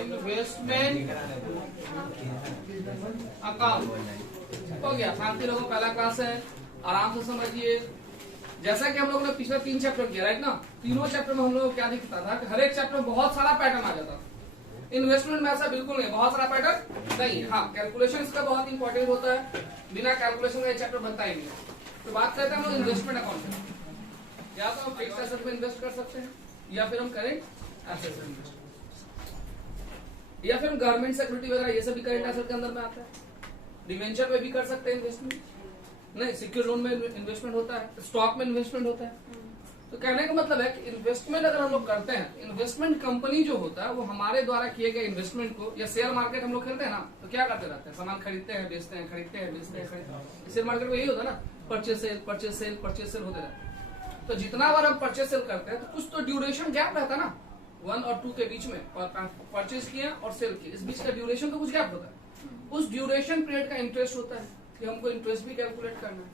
Investment account हो गया। शांति लोगों, पहला क्लास है, आराम से समझिए। जैसा कि हम लोगों ने पिछले 3 चैप्टर किया, राइट ना, तीनों चैप्टर में हम लोग को क्या दिखता था कि हर एक चैप्टर में बहुत सारा पैटर्न आ जाता था। इन्वेस्टमेंट में ऐसा बिल्कुल नहीं, बहुत सारा पैटर्न नहीं है। हाँ, कैलकुलेशन इसका बहुत इंपॉर्टेंट होता है, बिना कैलकुलेशन का ये चैप्टर बनता ही नहीं। तो बात करते हैं हम लोग इन्वेस्टमेंट अकाउंट। या तो हम फिक्स्ड एसेट में इन्वेस्ट कर सकते हैं, या फिर हम करेंट एसेट में इन्वेस्ट, या फिर हम गवर्नमेंट सिक्योरिटी वगैरह ये सब भी करेंट एसेट के अंदर में आता है। डिवेंचर में भी कर सकते हैं इन्वेस्टमेंट, नहीं सिक्योर लोन में इन्वेस्टमेंट होता है, स्टॉक में इन्वेस्टमेंट होता है। तो कहने का मतलब है कि इन्वेस्टमेंट अगर हम लोग करते हैं, इन्वेस्टमेंट कंपनी जो होता है वो हमारे द्वारा किए गए इन्वेस्टमेंट को, या शेयर मार्केट हम लोग खेलते हैं ना, तो क्या करते रहते हैं, सामान खरीदते हैं बेचते हैं, खरीदते हैं बेचते हैं। शेयर मार्केट में यही होता है ना, purchase sale purchase sale purchase sale होते रहते हैं। तो जितना बार हम परचेज सेल करते हैं तो कुछ तो ड्यूरेशन गैप रहता है ना, 1 और 2 के बीच में, परचेज किया और सेल किया, इस बीच का ड्यूरेशन तो कुछ गैप होता है। उस ड्यूरेशन पीरियड का इंटरेस्ट होता है कि हमको इंटरेस्ट भी कैलकुलेट करना है।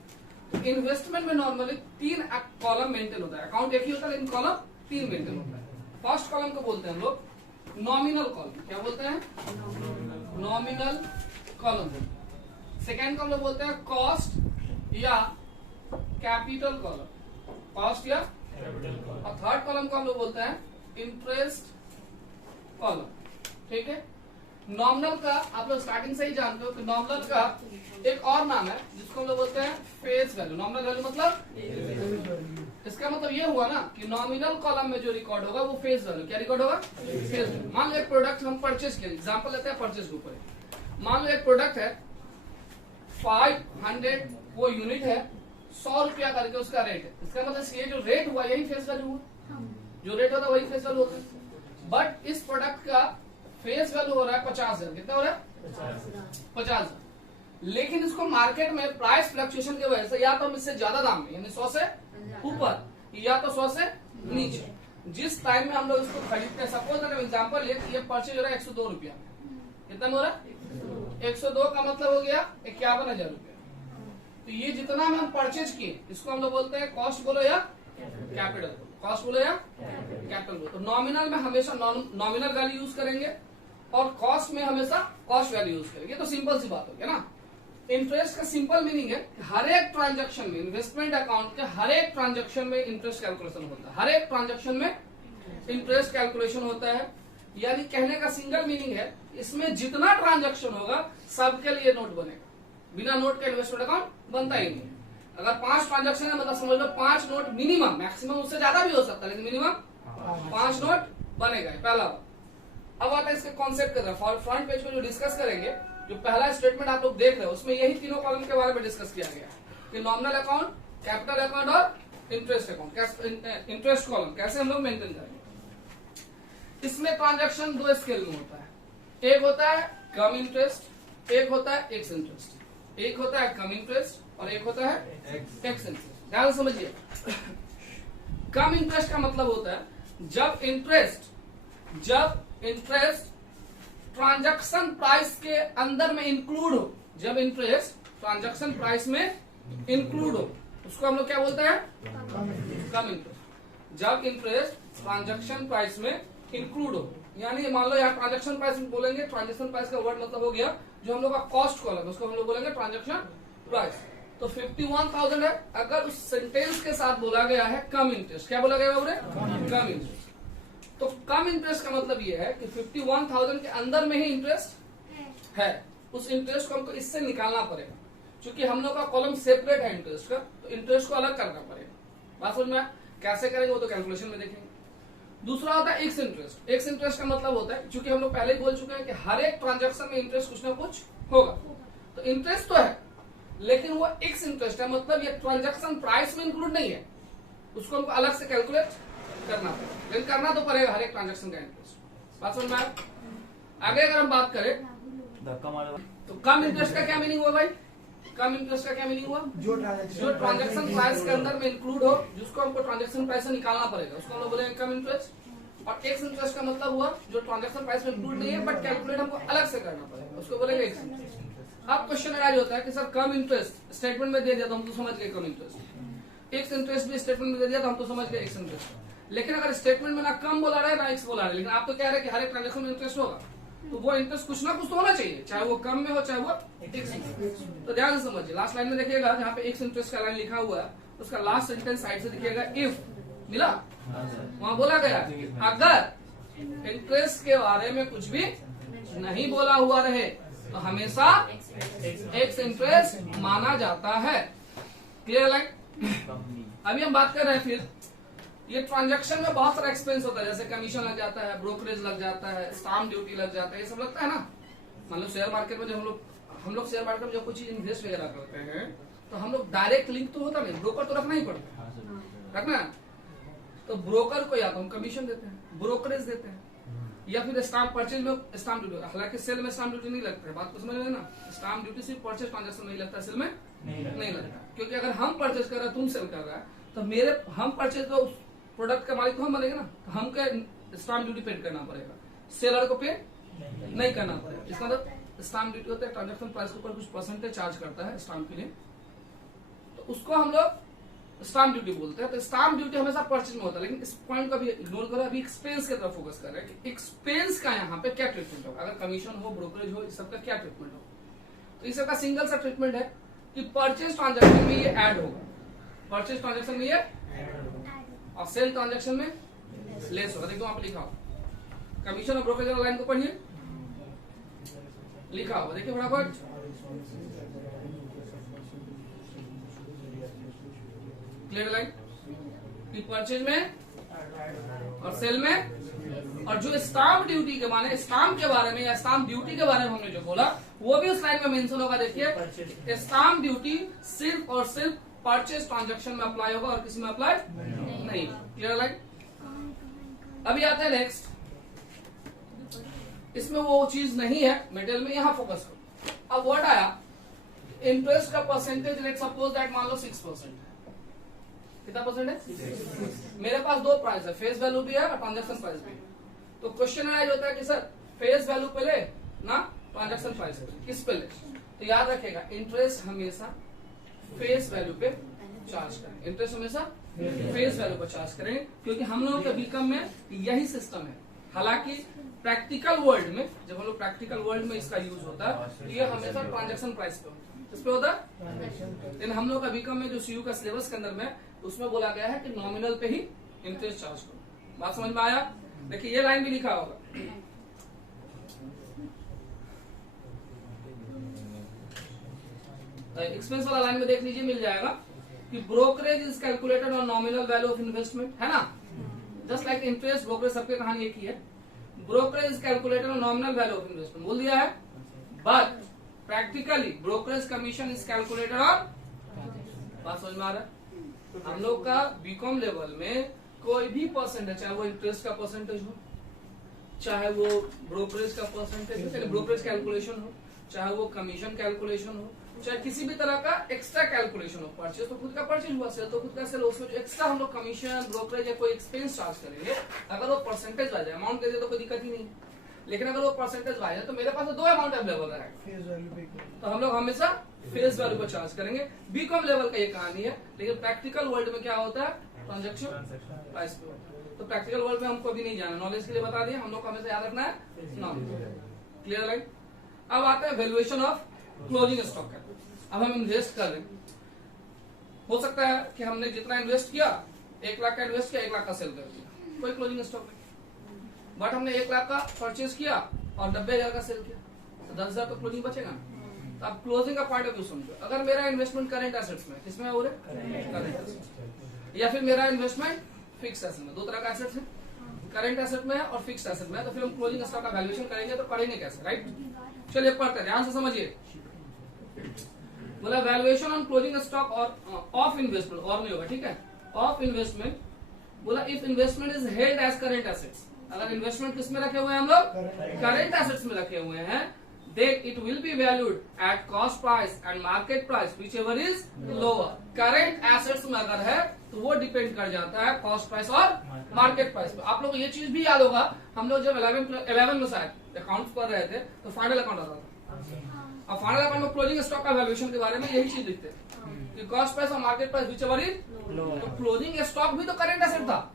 इन्वेस्टमेंट में नॉर्मली 3 कॉलम मेंटेन होता है, अकाउंट एक ही होता है लेकिन कॉलम 3 मेंटेन होता है। फर्स्ट कॉलम को बोलते हैं हम लोग नॉमिनल कॉलम, क्या बोलते हैं, नॉमिनल कॉलम। सेकेंड को हम लोग बोलते हैं कॉस्ट या कैपिटल कॉलम, कॉस्ट या कैपिटल। और थर्ड कॉलम को हम लोग बोलते हैं इंटरेस्ट कॉलम, ठीक है। नॉमिनल का आप लोग स्टार्टिंग से ही जानते हो कि नॉमिनल का एक और नाम है जिसको हम लोग बोलते हैं फेस वैल्यू। नॉमिनल वैल्यू मतलब, इसका मतलब ये हुआ ना कि नॉमिनल कॉलम में जो रिकॉर्ड होगा वो फेस वैल्यू, क्या रिकॉर्ड होगा, फेस वैल्यू। मान लो एक प्रोडक्ट हम परचेज किए, एग्जांपल लेते हैं परचेज के ऊपर। मान लो एक प्रोडक्ट है 500 वो यूनिट है, 100 रुपया करके उसका रेट है। इसका मतलब ये जो रेट हुआ यही फेस वैल्यू हुआ, जो रेट होता है वही फेस वैल्यू होता है। बट इस प्रोडक्ट का फेस वैल्यू हो रहा है 50,000, कितना हो रहा है 50,000। लेकिन इसको मार्केट में प्राइस फ्लक्चुएशन की वजह से या तो हम इससे ज्यादा दाम में, यानी 100 से ऊपर या तो 100 से नीचे, जिस टाइम में हम लोग इसको खरीदते हैं। सपोज अगर एग्जांपल ले, ये परचेज हो रहा है 102 रुपया, कितना हो रहा है 102 का मतलब हो गया 51,000 रुपया। तो ये जितना में हम परचेज किए इसको हम लोग बोलते हैं कॉस्ट बोलो या कैपिटल, कॉस्ट बोलो या कैपिटल बोलो। तो नॉमिनल में हमेशा नॉमिनल वैल्यू यूज करेंगे और कॉस्ट में हमेशा कॉस्ट वैल्यू यूज करेंगे। तो सिंपल सी बात हो गया ना। इंटरेस्ट का सिंपल मीनिंग है कि हर एक ट्रांजैक्शन में, इन्वेस्टमेंट अकाउंट के हर एक ट्रांजैक्शन में इंटरेस्ट कैलकुलेशन होता है, हर एक ट्रांजैक्शन में इंटरेस्ट कैलकुलेशन होता है। यानी कहने का सिंगल मीनिंग है, इसमें जितना ट्रांजैक्शन होगा सबके लिए नोट बनेगा, बिना नोट के इन्वेस्टमेंट अकाउंट बनता ही नहीं। अगर 5 ट्रांजैक्शन है मतलब समझ लो 5 नोट मिनिमम, मैक्सिमम उससे ज्यादा भी हो सकता है लेकिन मिनिमम 5 नोट बनेगा, पहला। अब आता है इसके कॉन्सेप्ट के तरफ। फ्रंट पेज पे जो डिस्कस करेंगे, जो पहला स्टेटमेंट आप लोग देख रहे हो उसमें यही तीनों कॉलम के बारे में डिस्कस किया गया कि नॉमिनल अकाउंट, कैपिटल अकाउंट और इंटरेस्ट अकाउंट, इंटरेस्ट कॉलम कैसे हम लोग मेंटेन करेंगे। इसमें ट्रांजैक्शन 2 स्केल में होता है, एक होता है कम इंटरेस्ट, एक होता है एक्स इंटरेस्ट। एक होता है कम इंटरेस्ट और एक होता है एक्स इंटरेस्ट। ध्यान समझिए, कम इंटरेस्ट का मतलब होता है जब इंटरेस्ट ट्रांजैक्शन प्राइस के अंदर में इंक्लूड हो, जब इंटरेस्ट ट्रांजैक्शन प्राइस में इंक्लूड हो उसको हम लोग क्या बोलते हैं, कम इंटरेस्ट। जब इंटरेस्ट ट्रांजैक्शन प्राइस में इंक्लूड हो, यानी मान लो यहाँ ट्रांजैक्शन प्राइस बोलेंगे, ट्रांजैक्शन प्राइस का वर्ड मतलब हो गया जो हम लोग का कॉस्ट कॉलम है उसको हम लोग बोलेंगे ट्रांजैक्शन प्राइस। तो 51,000 है, अगर उस सेंटेंस के साथ बोला गया है कम इंटरेस्ट, क्या बोला गया है, कम इंटरेस्ट। तो कम इंटरेस्ट का मतलब ये है कि 51,000 के अंदर में ही इंटरेस्ट है, उस इंटरेस्ट को हमको इससे निकालना पड़ेगा। क्योंकि हम लोग का कॉलम सेपरेट है इंटरेस्ट का, तो इंटरेस्ट को अलग करना पड़ेगा। बात समझ में कैसे करेंगे वो तो कैलकुलेशन में देखेंगे। दूसरा होता है एक्स इंटरेस्ट। एक्स इंटरेस्ट का मतलब होता है, क्योंकि हम लोग पहले ही बोल चुके हैं कि हर एक ट्रांजैक्शन में इंटरेस्ट कुछ ना कुछ होगा। तो इंटरेस्ट तो है लेकिन वो एक्स इंटरेस्ट है, मतलब ये ट्रांजैक्शन प्राइस में इंक्लूड नहीं है, उसको हमको अलग से कैलकुलेट करना पड़ेगा, लेकिन करना तो पड़ेगा हर एक ट्रांजैक्शन का इंटरेस्ट। बात समझ में आया। आगे अगर हम बात करें तो कम इंटरेस्ट का क्या मीनिंग हुआ भाई, कम इंटरेस्ट का क्या मीनिंग हुआ, जो ट्रांजैक्शन प्राइस के अंदर में इंक्लूड हो, जिसको हमको ट्रांजैक्शन प्राइस से निकालना पड़ेगा, उसको हम लोग बोलेंगे कम इंटरेस्ट। और एक्स इंटरेस्ट का मतलब हुआ जो ट्रांजैक्शन प्राइस में इंक्लूड नहीं है बट कैलकुलेट हमको अलग से करना पड़ेगा, उसको बोलेंगे एक्स इंटरेस्ट। अब क्वेश्चन अराइज होता है कि सर कम इंटरेस्ट स्टेटमेंट में दे दिया तो हम तो समझ गए कम इंटरेस्ट, एक्स इंटरेस्ट भी स्टेटमेंट में दे दिया तो हम तो समझ गए एक्स इंटरेस्ट। लेकिन अगर स्टेटमेंट में ना कम बोला रहा है ना एक्स बोला रहा है, लेकिन आप तो कह रहे हैं कि हर एक ट्रांजेक्शन में इंटरेस्ट होगा, तो वो इंटरेस्ट कुछ ना कुछ तो होना चाहिए, चाहे वो कम में हो चाहे वो एक्स। तो ध्यान से समझिए, लास्ट लाइन में देखिएगा जहाँ पे एक्स इंटरेस्ट का लाइन लिखा हुआ है उसका लास्ट सेंटेंस साइड से दिखिएगा इफ मिला, वहां बोला गया अगर इंटरेस्ट के बारे में कुछ भी नहीं बोला हुआ रहे तो हमेशा एक्स इंटरेस्ट माना जाता है। Clear line. अभी हम बात कर रहे हैं फिर ये ट्रांजैक्शन में बहुत सारा एक्सपेंस होता है, जैसे कमीशन लग जाता है, ब्रोकरेज लग जाता है, स्टाम्प ड्यूटी लग जाता है, ये सब लगता है ना। मान लो शेयर मार्केट में जब हम लोग शेयर मार्केट में जब कुछ चीज इन्वेस्ट वगैरह करते हैं तो हम लोग डायरेक्ट लिंक तो होता नहीं, ब्रोकर तो रखना ही पड़ता है, रखना है। तो ब्रोकर को या तो हम कमीशन देते हैं, ब्रोकरेज देते हैं, या फिर स्टाम्प परचेज में स्टाम्प ड्यूटी, हालांकि सेल में स्टाम्प ड्यूटी नहीं लगता है, बात को समझ रहे ना। स्टाम्प ड्यूटी सिर्फ परचेज ट्रांजेक्शन में ही लगता है, सेल में नहीं लगता। क्योंकि अगर हम परचेज कर रहे हैं तुम सेल कर रहा है तो हम परचेज तो उस प्रोडक्ट का मालिक तो हम बनेंगे ना, तो हमको स्टाम्प ड्यूटी पे करना पड़ेगा, सेलर को पे नहीं करना पड़ेगा। इसका मतलब स्टाम्प ड्यूटी होता है ट्रांजेक्शन प्राइस के ऊपर कुछ परसेंटेज चार्ज करता है स्टाम्प के लिए, तो उसको हम लोग स्टाम्प ड्यूटी बोलते हैं। तो स्टाम्प ड्यूटी हमेशा परचेज में होता है, लेकिन इस पॉइंट को भी इग्नोर करो, अभी एक्सपेंस की तरफ फोकस कर रहे हैं कि एक्सपेंस का यहाँ पे क्या ट्रीटमेंट होगा, अगर कमीशन हो ब्रोकरेज हो इस सब का क्या ट्रीटमेंट हो। तो इस सबका सिंगल सा ट्रीटमेंट है कि परचेज ट्रांजेक्शन में ये ऐड होगा, परचेज ट्रांजेक्शन में ये, और सेल ट्रांजेक्शन में लेस होगा। देखो वहां पे लिखा हो कमीशन और ब्रोकरेज वाला लाइन को पढ़िए, लिखा हुआ देखिए फटाफट। क्लियर लाइन कि परचेज में और सेल में, और जो स्टाम्प ड्यूटी के माने स्टाम्प के बारे में या स्टाम्प ड्यूटी के बारे में हमने जो बोला वो भी उस लाइन में मेंशन होगा। देखिए स्टाम्प ड्यूटी सिर्फ और सिर्फ परचेज ट्रांजैक्शन में अप्लाई होगा और किसी में अप्लाई नहीं। Clear line. अभी आता है नेक्स्ट, इसमें वो चीज नहीं है मेटेरियल में, यहां फोकस करो। अब वर्ड आया इंटरेस्ट का परसेंटेज, लेट सपोज दैट मान लो 6%, कितना परसेंट है? मेरे पास दो प्राइस है, फेस वैल्यू भी है और ट्रांजैक्शन प्राइस भी है। तो क्वेश्चन राइज होता है कि सर फेस वैल्यू पे ले ना ट्रांजैक्शन प्राइस किस पे ले? तो याद रखेगा इंटरेस्ट हमेशा फेस वैल्यू पे चार्ज करें, इंटरेस्ट हमेशा फेस वैल्यू पर चार्ज करें, क्योंकि हम लोगों के बीकॉम में यही सिस्टम है। हालांकि प्रैक्टिकल वर्ल्ड में जब हम लोग प्रैक्टिकल वर्ल्ड में इसका यूज होता है तो ये हमेशा ट्रांजैक्शन प्राइस पे होता है, किस पे होता है? लेकिन हम लोग का बीकॉम में जो सीयू का सिलेबस के अंदर में उसमें बोला गया है कि नॉमिनल पे ही इंटरेस्ट चार्ज करो। बात समझ में आया? देखिए ये लाइन भी लिखा होगा, एक्सपेंस वाला लाइन में देख लीजिए, मिल जाएगा कि brokerage is calculated on nominal value of investment, है ना। जस्ट लाइक इंटरेस्ट ब्रोकरेज सबके कहानी एक ही है। Brokerage is calculated on nominal value of investment बोल दिया है, but practically brokerage commission is calculated on, बात समझ में आ रहा है? हम लोग का बीकॉम लेवल में कोई भी परसेंटेज, चाहे वो इंटरेस्ट का परसेंटेज हो, चाहे वो ब्रोकरेज का परसेंटेज हो, ब्रोकरेज कैलकुलेशन हो, चाहे वो कमीशन कैलकुलेशन हो, चाहे किसी भी तरह का एक्स्ट्रा कैलकुलेशन हो, परचेज तो खुद का परचेज हुआ, सेल तो खुद का सेल, उसमें जो एक्स्ट्रा हम लोग कमीशन ब्रोकरेज या कोई एक्सपेंस चार्ज करेंगे, अगर वो परसेंटेज वाइज अमाउंट दे दे तो कोई दिक्कत ही नहीं। लेकिन अगर वो परसेंटेज वाइज है तो मेरे पास तो दो अमाउंट अवेलेबल रहेगा, तो हम लोग हमेशा फेस वैल्यू पर चार्ज करेंगे। बीकॉम लेवल का ये कहानी है, लेकिन प्रैक्टिकल वर्ल्ड में क्या होता है? ट्रांजैक्शन प्राइस पे होता है। तो प्रैक्टिकल वर्ल्ड में हमको भी नहीं जाना, नॉलेज के लिए बता दिया, हम लोग को हमेशा याद रखना है नॉलेज। Clear line. अब आता है वैल्यूएशन ऑफ क्लोजिंग स्टॉक का। अब हम इन्वेस्ट कर रहे हैं, हो सकता है कि हमने जितना इन्वेस्ट किया 1 लाख का इन्वेस्ट किया, 1 लाख का सेल कर दिया, कोई क्लोजिंग स्टॉक नहीं। बट हमने 1 लाख का परचेज किया और 90,000 का सेल किया, तो 10,000 तो क्लोजिंग बचेगा। तो अब क्लोजिंग का पॉइंट ऑफ व्यू समझो, अगर मेरा इन्वेस्टमेंट करेंट एसेट्स में, किसमें हो रहे? करेंट एसेट्स, या फिर मेरा इन्वेस्टमेंट फिक्स एसेट में, दो तरह का एसेट है, करेंट एसेट में और फिक्स एसेट में। तो फिर हम क्लोजिंग स्टॉक का वैल्यूएशन करेंगे तो करेंगे कैसे, राइट? चलिए पढ़ते हैं, ध्यान से समझिए। बोला वैल्यूएशन ऑन क्लोजिंग स्टॉक और ऑफ इन्वेस्टमेंट, और नहीं होगा, ठीक है, ऑफ इन्वेस्टमेंट। बोला if investment is held as current assets, अगर इन्वेस्टमेंट किस में रखे हुए हैं हम लोग? करेंट एसेट्स में रखे हुए हैं, then it will be valued at cost price and market price whichever is lower। Current assets में अगर है तो वो डिपेंड कर जाता है कॉस्ट प्राइस और मार्केट प्राइस पे। आप लोग को ये चीज भी याद होगा, हम लोग जब 11 में शायद अकाउंट कर रहे थे तो फाइनल अकाउंट आता था, और फाइनल अकाउंट में क्लोजिंग स्टॉक का वैल्यूएशन के बारे में यही चीज लिखते हैं कि कॉस्ट प्राइस और market price which ever is, तो क्लोजिंग स्टॉक भी तो करंट एसेट था,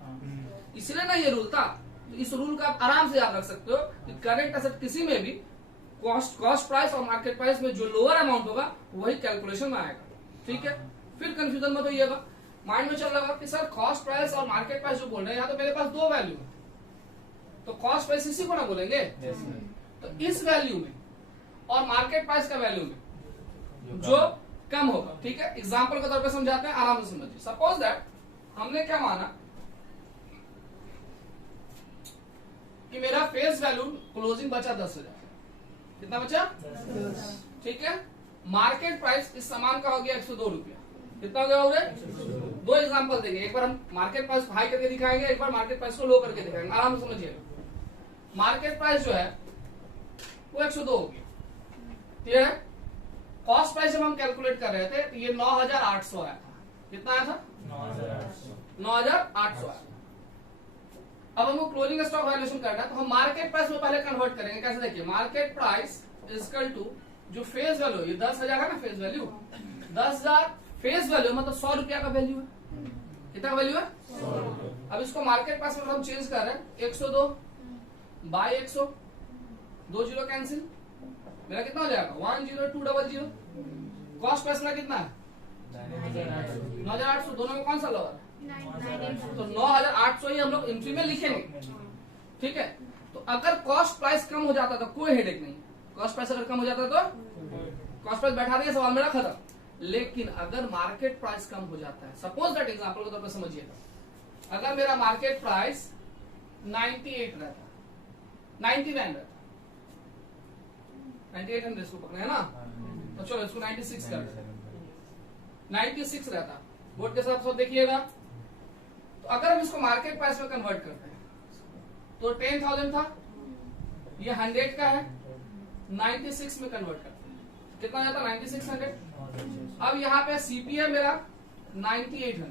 इसलिए ना ये रूल था। तो इस रूल का आप आराम से याद रख सकते हो कि करंट एसेट किसी में भी कॉस्ट प्राइस और मार्केट प्राइस में जो लोअर अमाउंट होगा वही कैलकुलेशन में आएगा, ठीक है। फिर कंफ्यूजन मत होइएगा, माइंड में चल रहा होगा कि सर कॉस्ट प्राइस और मार्केट प्राइस जो बोल रहे हैं यहाँ तो मेरे पास दो वैल्यू है, तो कॉस्ट प्राइस इसी को ना बोलेंगे। तो इस वैल्यू में और मार्केट प्राइस का वैल्यू में जो कम होगा, ठीक है, एग्जाम्पल के तौर पे समझाते हैं, आराम से समझिए। सपोज दैट हमने क्या माना कि मेरा फेस वैल्यू क्लोजिंग बचा 10,000, कितना बचा 10, ठीक है। मार्केट प्राइस इस सामान का हो गया 102 रुपया, कितना हो गया हो रहा है। दो एग्जांपल देंगे, एक बार हम मार्केट प्राइस हाई करके दिखाएंगे, एक बार मार्केट प्राइस को लो करके दिखाएंगे, आराम से समझिएगा। मार्केट प्राइस जो है वो 102 हो गया, ठीक है। कॉस्ट प्राइस जब हम कैलकुलेट कर रहे थे तो ये 9,800 आया था, कितना आया था 9,800 आया। अब हमको क्लोजिंग स्टॉक वैल्यूएशन करना है तो हम मार्केट प्राइस में पहले कन्वर्ट करेंगे। कैसे देखिए, मार्केट प्राइस इक्वल टू जो फेस वैल्यू, ये 10,000 है ना फेस वैल्यू, 10,000 फेस वैल्यू मतलब 100 रुपया का वैल्यू है, कितना वैल्यू है 100। अब इसको मार्केट प्राइस में हम चेंज कर रहे हैं 102 बाई 100, 2 जीरो कैंसिल, मेरा कितना हो जाएगा 10200। कॉस्ट प्राइस में कितना है 9,800, दोनों में कौन सा लोअर है, तो 9,800 ही हम लोग एंट्री में लिखेंगे, ठीक है। तो अगर कॉस्ट प्राइस कम हो जाता तो कोई हेडेक नहीं, कॉस्ट प्राइस अगर कम हो जाता तो कॉस्ट प्राइस बैठा दिया, सवाल मेरा खत्म। लेकिन अगर मार्केट प्राइस कम हो जाता है, सपोज दैट एग्जांपल के तौर पर समझिएगा, अगर मेरा मार्केट प्राइस 98 रहता, 99 रहता, 9800 इसको पकड़े है ना, तो चलो इसको 96 कर देते, 96 रहता बोर्ड के साथ देखिएगा। तो अगर हम इसको मार्केट प्राइस में कन्वर्ट करते हैं तो 10,000 था, ये 100 का है, 96 में कन्वर्ट करते हैं कितना जाता 9600। अब यहाँ पे सीपी है मेरा 9800,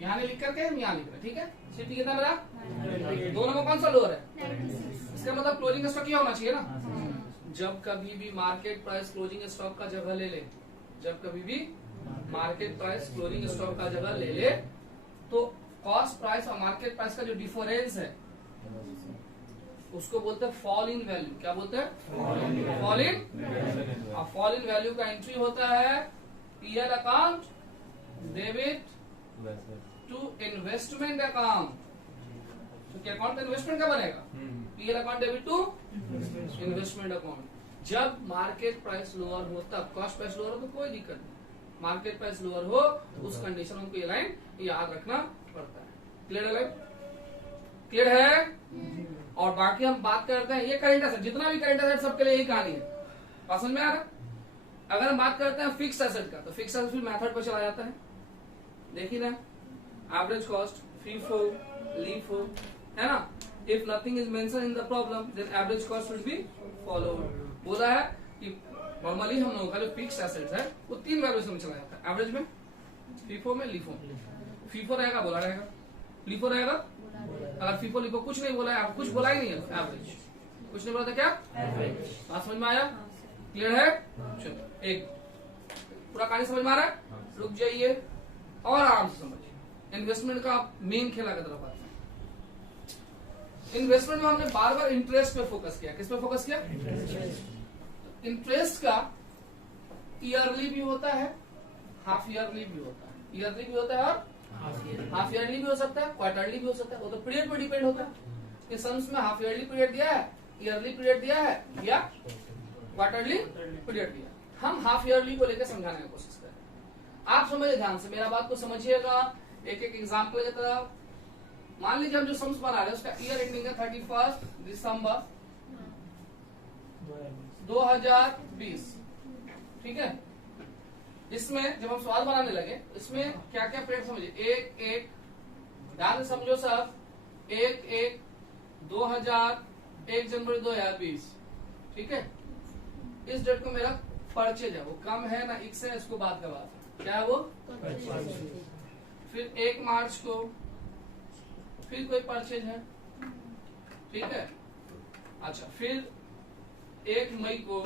यहाँ लिख करके हम यहाँ लिख रहे हैं, ठीक है। सीपी कितना मेरा, दोनों में कौन सा लोअर है, इसका मतलब क्लोजिंग स्टॉक क्या होना चाहिए ना। जब कभी भी मार्केट प्राइस क्लोजिंग स्टॉक का जगह ले ले, जब कभी भी मार्केट प्राइस क्लोजिंग स्टॉक का जगह ले ले, तो कॉस्ट प्राइस और मार्केट प्राइस का जो डिफरेंस है उसको बोलते हैं फॉल इन वैल्यू। क्या बोलते हैं, फॉल इन। और फॉल इन वैल्यू का एंट्री होता है PL account debit to investment account. तो क्या अकाउंट इन्वेस्टमेंट का बनेगा, PL account debit to investment account. जब मार्केट प्राइस लोअर हो तब, कॉस्ट प्राइस लोअर हो तो कोई दिक्कत नहीं, मार्केट प्राइस लोअर हो उस कंडीशन हमको ये लाइन याद रखना पड़ता है। क्लियर है, क्लियर है। और बाकी हम बात करते हैं ये करंट एसेट, जितना भी करंट एसेट सबके लिए यही कहानी है, समझ में आ रहा। अगर हम बात करते हैं फिक्स एसेट का, तो फिक्स एसेट फिर मेथड पर चला जाता है, देखिए ना, एवरेज कॉस्ट, FIFO, LIFO, है ना। If nothing is mention in the problem then average cost should be followed. बोला है कि नॉर्मली हम लोगों का जो फिक्स एसेट है वो 3 वैल्यूज में चला जाता है, एवरेज में, FIFO में, LIFO में। FIFO रहेगा बोला रहेगा, LIFO रहेगा, अगर FIFO LIFO कुछ नहीं बोला है, कुछ बोला ही नहीं है, एवरेज कुछ नहीं बोला था, क्या बात समझ में आया, क्लियर है। चलो एक पूरा कहानी समझ में आ रहा है, रुक जाइए और आराम से समझिए। इन्वेस्टमेंट का मेन खेला की तरफ आते हैं। इन्वेस्टमेंट में हमने बार बार इंटरेस्ट पे फोकस किया, किस पे फोकस किया, इंटरेस्ट का ईयरली भी होता है, हाफ ईयरली भी होता है, ईयरली भी होता है और हाफ ईयरली भी हो सकता है, क्वार्टरली भी हो सकता है, वो तो पीरियड पर डिपेंड होता है कि सम्स में हाफ ईयरली पीरियड दिया है, ईयरली पीरियड दिया है या क्वार्टरली पीरियड दिया। हम हाफ ईयरली को लेकर समझाने की कोशिश करें, आप समझिए ध्यान से, मेरा बात को समझिएगा। एक एक एग्जाम्पल की तरह मान लीजिए हम जो सम्स बना रहे हैं उसका ईयर एंडिंग है 31 दिसंबर 2020, ठीक है। इसमें जब हम सवाल बनाने लगे इसमें क्या क्या पीरियड समझिए, 1 ध्यान से समझो सब, 1 जनवरी 2020, ठीक है। इस डेट को मेरा परचेज है, वो कम है ना एक्स है, इसको बात का बात है, क्या है वो, फिर 1 मार्च को फिर कोई परचेज है, ठीक है। अच्छा, फिर 1 मई को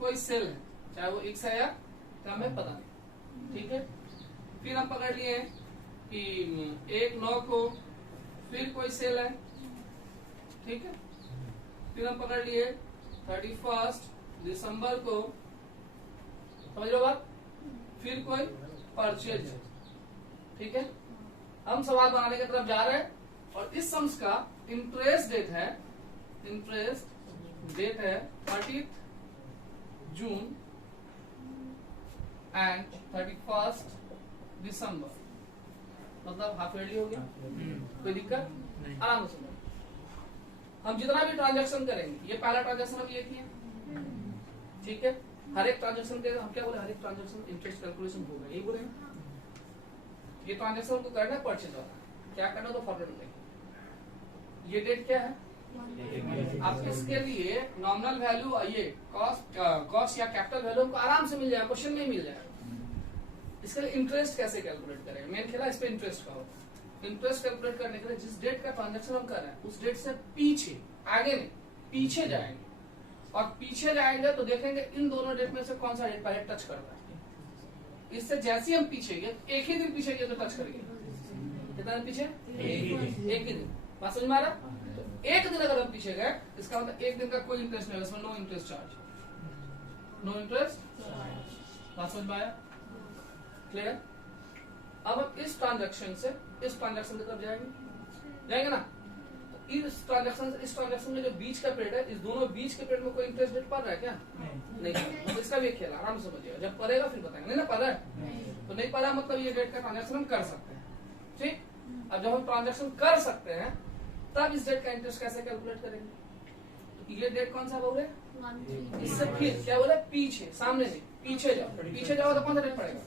कोई सेल है, चाहे वो एक्स है या कम है पता नहीं, ठीक है। फिर हम पकड़ लिए कि 1/9 को फिर कोई सेल है, ठीक है। फिर हम पकड़ लिए 31 दिसंबर को, समझ लो बात, फिर कोई परचेज है, ठीक है। हम सवाल बनाने की तरफ जा रहे हैं और इस सम्स का इंटरेस्ट डेट है 30 जून एंड 31 दिसंबर, मतलब हाफ ईयरली हो गया। कोई दिक्कत? आराम से हम जितना भी ट्रांजैक्शन करेंगे, ये पहला ट्रांजैक्शन हम ये किए, ठीक है। हर एक ट्रांजैक्शन के हम क्या बोले, हर एक ट्रांजैक्शन इंटरेस्ट कैलकुलेशन होगा, यही बोले। ये ट्रांजैक्शन को करना है परचेज वाला, क्या करना तो फॉरवर्ड में। ये डेट क्या है? आप इसके लिए नॉमिनल वैल्यू, ये कॉस्ट या कैपिटल वैल्यू को आराम से मिल जाएगा, क्वेश्चन में ही मिल जाएगा। इसके लिए इंटरेस्ट कैसे कैलकुलेट करेंगे, मेन खेला इस पे इंटरेस्ट का होगा। इंटरेस्ट कैलकुलेट करने के लिए जिस डेट का ट्रांजैक्शन हम कर रहे हैं उस डेट से पीछे, आगे नहीं पीछे जाएंगे, और पीछे जाएंगे तो देखेंगे इन दोनों डेट में से कौन सा डेट पहले टच कर रहा है। इससे जैसे ही हम पीछे गए, एक ही दिन पीछे गए तो टच करेंगे। कितना दिन पीछे? एक ही दिन। बात समझ में आ रहा? तो एक दिन अगर हम पीछे गए, इसका मतलब एक दिन का कोई इंटरेस्ट नहीं, इसमें no interest charge, no interest. बात समझ में आया? क्लियर? अब हम इस ट्रांजैक्शन से इस ट्रांजैक्शन की तरफ जाएंगे ना। तो इस ट्रांजैक्शन में जो बीच का पीरियड है, इस दोनों बीच के पीरियड में कोई इंटरेस्ट रेट पड़ रहा है क्या? नहीं। तो इसका भी खेल आराम से समझिएगा, जब पड़ेगा फिर बताएंगे। नहीं ना पड़ रहा है तो नहीं पड़ा, मतलब ये डेट का ट्रांजैक्शन हम कर सकते हैं, ठीक। अब जब हम ट्रांजैक्शन कर सकते हैं तब इस डेट का इंटरेस्ट कैसे कैलकुलेट करेंगे? तो ये डेट कौन सा बोले? इससे फिर क्या बोले? पीछे, सामने नहीं, पीछे जाओ। पीछे जाओ तो कौन सा डेट पड़ेगा?